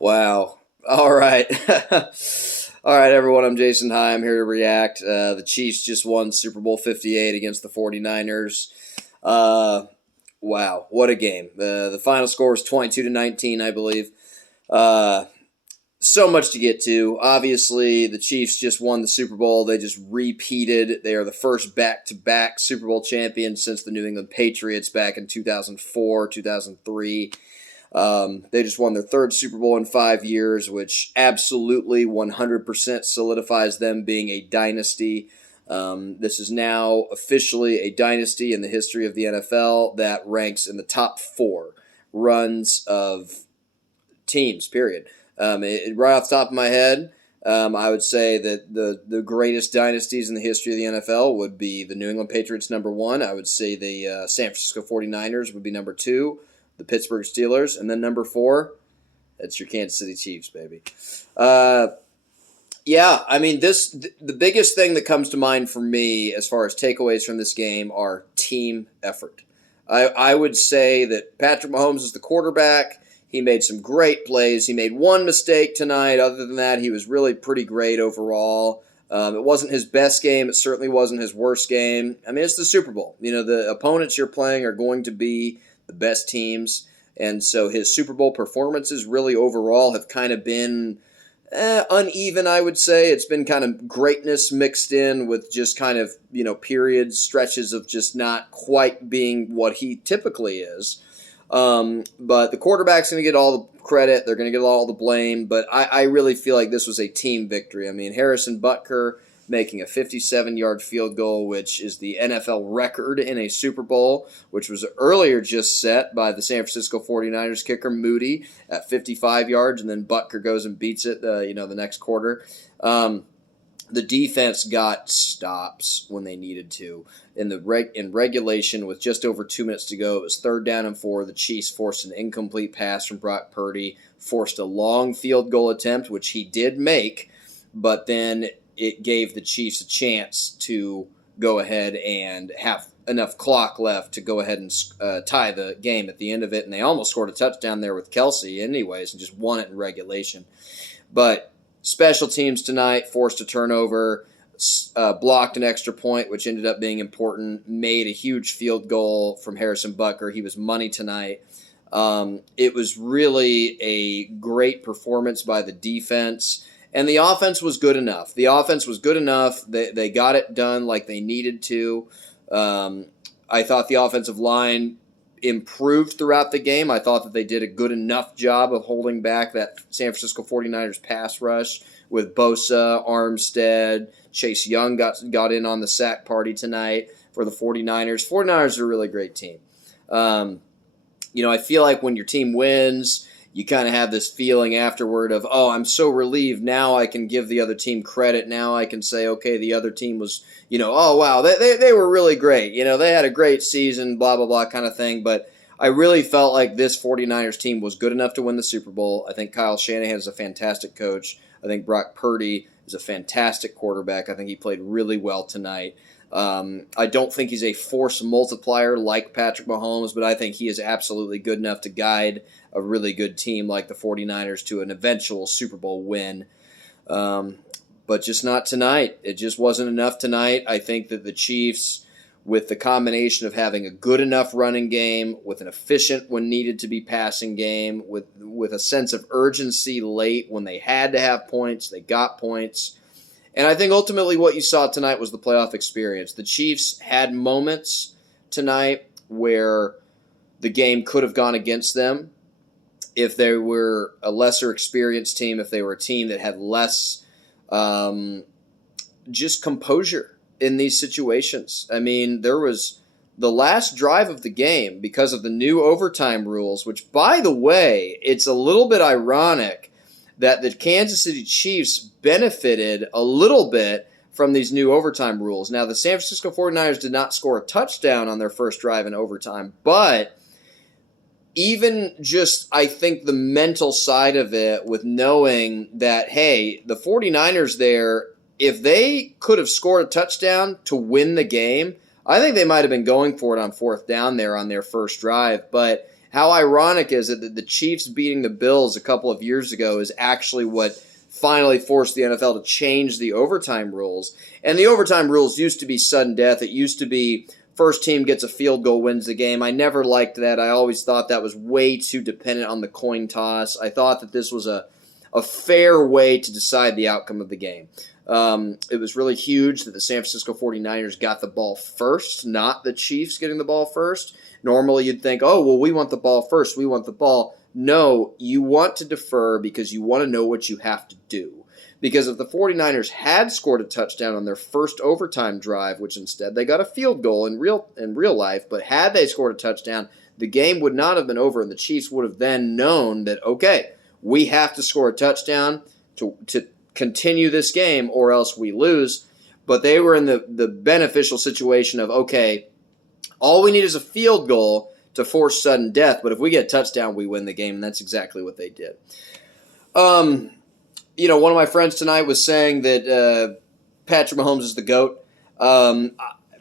Wow. All right. All right, everyone. I'm Jason High. I'm here to react. The Chiefs just won Super Bowl 58 against the 49ers. Uh, wow. What a game. The final score was 22-19, I believe. Uh, so much to get to. Obviously, the Chiefs just won the Super Bowl. They just repeated. They are the first back-to-back Super Bowl champions since the New England Patriots back in 2004, 2003. They just won their third Super Bowl in 5 years, which absolutely 100% solidifies them being a dynasty. This is now officially a dynasty in the history of the NFL that ranks in the top four runs of teams, period. Right off the top of my head, I would say that the greatest dynasties in the history of the NFL would be the New England Patriots, number one. I would say the San Francisco 49ers would be number two, the Pittsburgh Steelers, and then number four, that's your Kansas City Chiefs, baby. Yeah, I mean, the biggest thing that comes to mind for me as far as takeaways from this game are team effort. I would say that Patrick Mahomes is the quarterback. He made some great plays. He made one mistake tonight. Other than that, he was really pretty great overall. It wasn't his best game. It certainly wasn't his worst game. I mean, it's the Super Bowl. You know, the opponents you're playing are going to be the best teams. And so his Super Bowl performances really overall have kind of been uneven, I would say. It's been kind of greatness mixed in with just kind of, periods, stretches of just not quite being what he typically is. But the quarterback's going to get all the credit. They're going to get all the blame. But I really feel like this was a team victory. I mean, Harrison Butker making a 57-yard field goal, which is the NFL record in a Super Bowl, which was earlier just set by the San Francisco 49ers kicker Moody at 55 yards, and then Butker goes and beats it, the next quarter. The defense got stops when they needed to. In regulation, with just over 2 minutes to go, it was 3rd down and 4. The Chiefs forced an incomplete pass from Brock Purdy, forced a long field goal attempt, which he did make, but then it gave the Chiefs a chance to go ahead and have enough clock left to go ahead and tie the game at the end of it, and they almost scored a touchdown there with Kelsey anyways and just won it in regulation. But special teams tonight, forced a turnover, blocked an extra point, which ended up being important, made a huge field goal from Harrison Butker. He was money tonight. It was really a great performance by the defense, and the offense was good enough. They got it done like they needed to. I thought the offensive line improved throughout the game. I thought that they did a good enough job of holding back that San Francisco 49ers pass rush with Bosa, Armstead, Chase Young got in on the sack party tonight for the 49ers. 49ers are a really great team. I feel like when your team wins, you kind of have this feeling afterward of, oh, I'm so relieved. Now I can give the other team credit. Now I can say, okay, the other team was, oh, wow, they were really great. They had a great season, blah, blah, blah kind of thing. But I really felt like this 49ers team was good enough to win the Super Bowl. I think Kyle Shanahan is a fantastic coach. I think Brock Purdy is a fantastic quarterback. I think he played really well tonight. I don't think he's a force multiplier like Patrick Mahomes, but I think he is absolutely good enough to guide a really good team like the 49ers to an eventual Super Bowl win. But just not tonight. It just wasn't enough tonight. I think that the Chiefs, with the combination of having a good enough running game, with an efficient when needed to be passing game, with a sense of urgency late when they had to have points, they got points. And I think ultimately what you saw tonight was the playoff experience. The Chiefs had moments tonight where the game could have gone against them if they were a lesser experienced team, if they were a team that had less just composure in these situations. I mean, there was the last drive of the game because of the new overtime rules, which, by the way, it's a little bit ironic that the Kansas City Chiefs benefited a little bit from these new overtime rules. Now, the San Francisco 49ers did not score a touchdown on their first drive in overtime, but even just, I think, the mental side of it with knowing that, hey, the 49ers there, if they could have scored a touchdown to win the game, I think they might have been going for it on 4th down there on their first drive. But How ironic is it that the Chiefs beating the Bills a couple of years ago is actually what finally forced the NFL to change the overtime rules? And the overtime rules used to be sudden death. It used to be first team gets a field goal, wins the game. I never liked that. I always thought that was way too dependent on the coin toss. I thought that this was a fair way to decide the outcome of the game. It was really huge that the San Francisco 49ers got the ball first, not the Chiefs getting the ball first. Normally you'd think, oh, well, we want the ball first. We want the ball. No, you want to defer because you want to know what you have to do. Because if the 49ers had scored a touchdown on their first overtime drive, which instead they got a field goal in real life, but had they scored a touchdown, the game would not have been over, and the Chiefs would have then known that, okay, we have to score a touchdown to continue this game or else we lose. But they were in the beneficial situation of, okay, all we need is a field goal to force sudden death, but if we get a touchdown, we win the game, and that's exactly what they did. One of my friends tonight was saying that Patrick Mahomes is the GOAT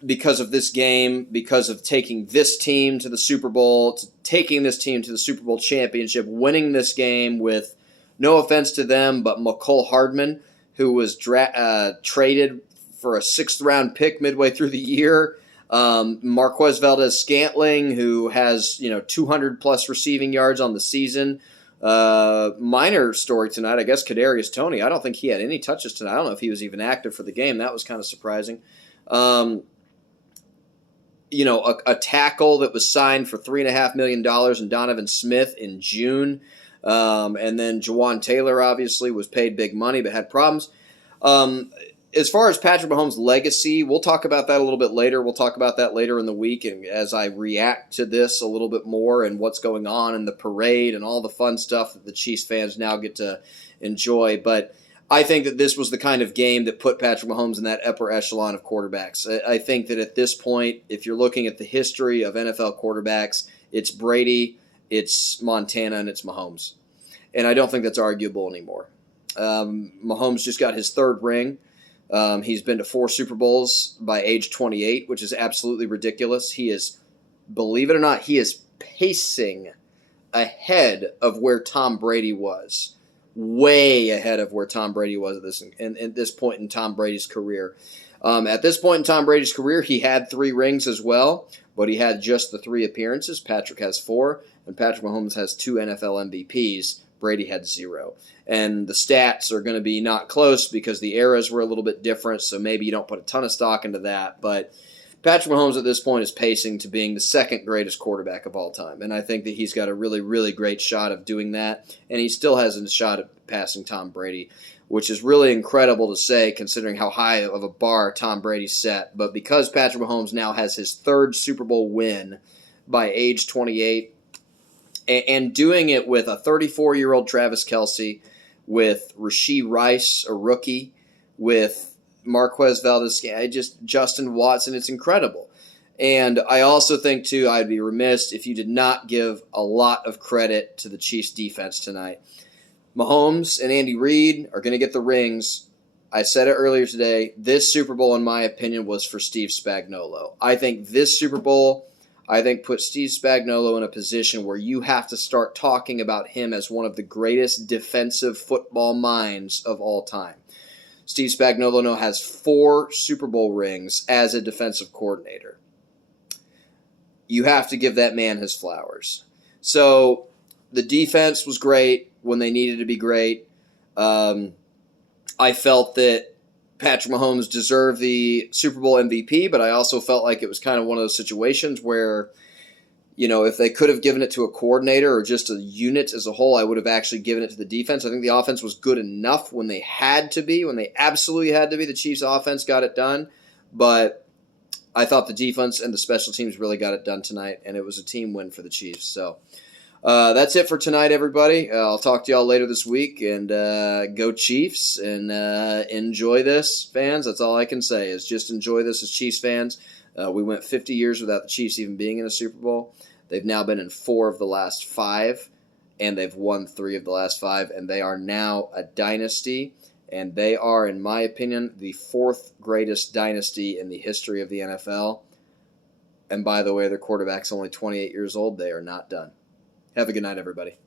because of this game, because of taking this team to the Super Bowl, taking this team to the Super Bowl championship, winning this game with, no offense to them, but McCole Hardman, who was traded for a 6th-round pick midway through the year. Marquez Valdes-Scantling, who has 200-plus receiving yards on the season. Minor story tonight, I guess Kadarius Toney. I don't think he had any touches tonight. I don't know if he was even active for the game. That was kind of surprising. A tackle that was signed for $3.5 million in Donovan Smith in June. And then Jawan Taylor obviously was paid big money but had problems. As far as Patrick Mahomes' legacy, we'll talk about that a little bit later. We'll talk about that later in the week, and as I react to this a little bit more and what's going on in the parade and all the fun stuff that the Chiefs fans now get to enjoy. But I think that this was the kind of game that put Patrick Mahomes in that upper echelon of quarterbacks. I think that at this point, if you're looking at the history of NFL quarterbacks, it's Brady, it's Montana, and it's Mahomes. And I don't think that's arguable anymore. Mahomes just got his 3rd ring. He's been to 4 Super Bowls by age 28, which is absolutely ridiculous. He is, believe it or not, he is pacing ahead of where Tom Brady was. Way ahead of where Tom Brady was at this point in Tom Brady's career. At this point in Tom Brady's career, he had 3 rings as well, but he had just the 3 appearances. Patrick has 4, and Patrick Mahomes has 2 NFL MVPs. Brady had 0. And the stats are going to be not close because the eras were a little bit different, so maybe you don't put a ton of stock into that. But Patrick Mahomes at this point is pacing to being the 2nd greatest quarterback of all time. And I think that he's got a really, really great shot of doing that. And he still has a shot at passing Tom Brady, which is really incredible to say considering how high of a bar Tom Brady set. But because Patrick Mahomes now has his 3rd Super Bowl win by age 28, and doing it with a 34-year-old Travis Kelce, with Rashee Rice, a rookie, with Marquez Valdes-Scantling, just Justin Watson, it's incredible. And I also think, too, I'd be remiss if you did not give a lot of credit to the Chiefs' defense tonight. Mahomes and Andy Reid are going to get the rings. I said it earlier today. This Super Bowl, in my opinion, was for Steve Spagnuolo. I think this Super Bowl put Steve Spagnuolo in a position where you have to start talking about him as one of the greatest defensive football minds of all time. Steve Spagnuolo now has 4 Super Bowl rings as a defensive coordinator. You have to give that man his flowers. So the defense was great when they needed to be great. I felt that Patrick Mahomes deserved the Super Bowl MVP, but I also felt like it was kind of one of those situations where, if they could have given it to a coordinator or just a unit as a whole, I would have actually given it to the defense. I think the offense was good enough when they absolutely had to be. The Chiefs' offense got it done, but I thought the defense and the special teams really got it done tonight, and it was a team win for the Chiefs. So that's it for tonight, everybody. I'll talk to y'all later this week, and go Chiefs, and enjoy this, fans. That's all I can say is just enjoy this as Chiefs fans. We went 50 years without the Chiefs even being in a Super Bowl. They've now been in 4 of the last 5, and they've won 3 of the last 5, and they are now a dynasty, and they are, in my opinion, the 4th greatest dynasty in the history of the NFL. And by the way, their quarterback's only 28 years old. They are not done. Have a good night, everybody.